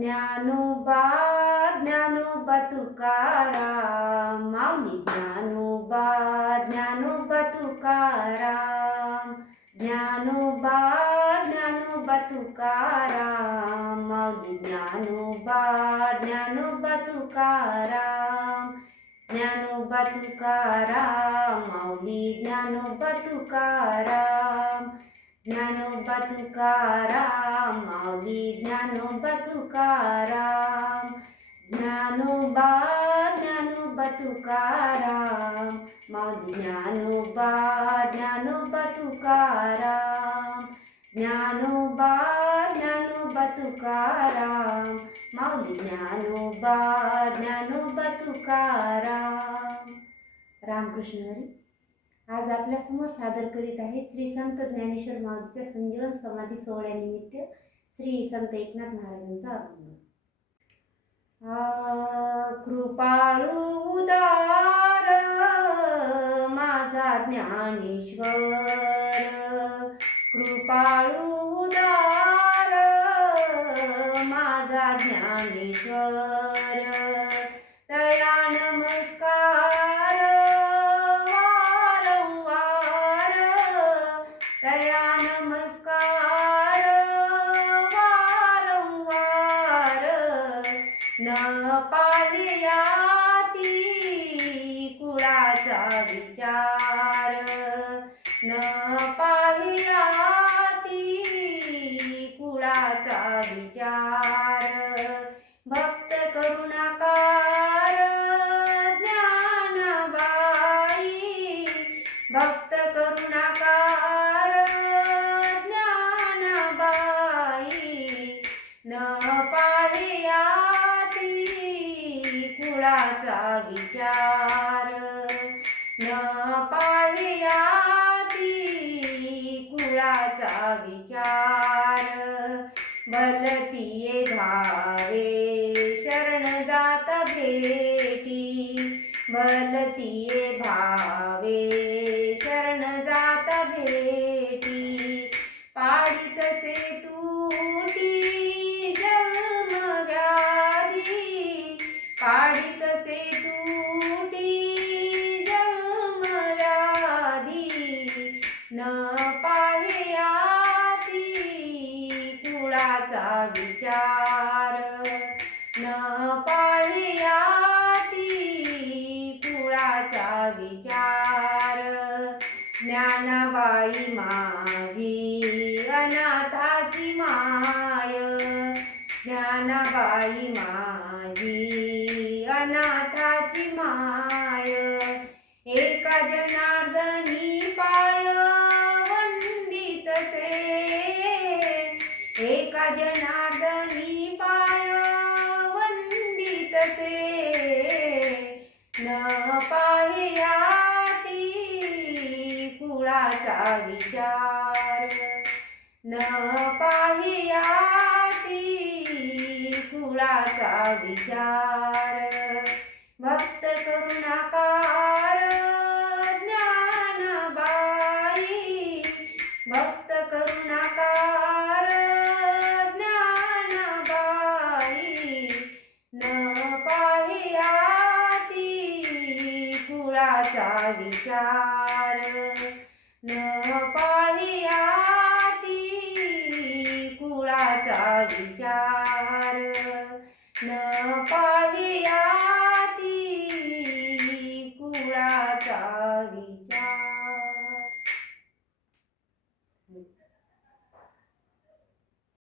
ज्ञानोबा ज्ञानोबा तुकाराम माऊली ज्ञानोबा ज्ञानोबा तुकाराम ज्ञानोबा ज्ञानोबा तुकाराम माऊली ज्ञानोबा ज्ञानोबा तुकाराम ज्ञानोबा तुकाराम माऊली ज्ञानोबा तुकाराम ज्ञानोबा तुकाराम माऊली ज्ञानोबा तुकाराम ज्ञानोबा ज्ञानोबा तुकाराम माऊली ज्ञानोबा ज्ञानोबा तुकाराम ज्ञानोबा ज्ञानोबा तुकाराम माऊली ज्ञानोबा ज्ञानोबा तुकाराम रामकृष्ण हरी. आज आपल्यासमोर सादर करीत आहे श्री संत ज्ञानेश्वर माऊलीच्या संजीवन समाधी सोहळ्यानिमित्त श्री संत एकनाथ महाराजांचा अभंग कृपाळू उदार माझा ज्ञानेश्वर. कृपाळू न पालियाती कुळाचा विचार. न पाहियाती कुळाचा विचार. भक्त करुणाकार ज्ञानबाई भक्त तुझा विचार. न पाहियाती कुळाचा विचार. भलतीये भावे शरण जाता भेटी. भलतीये भावे न पाहियाती कुळाचा विचार. न पाहियाती कुळाचा विचार. ज्ञानाबाई माझी अनाथाची माय. ज्ञानाबाई मा जनार्दनी पाया वंदित से। न पाहियाती कुळाचा विचार। न पाहियाती कुळाचा विचार। त्याचा विचार. न पाहियाती कुळाचा विचार.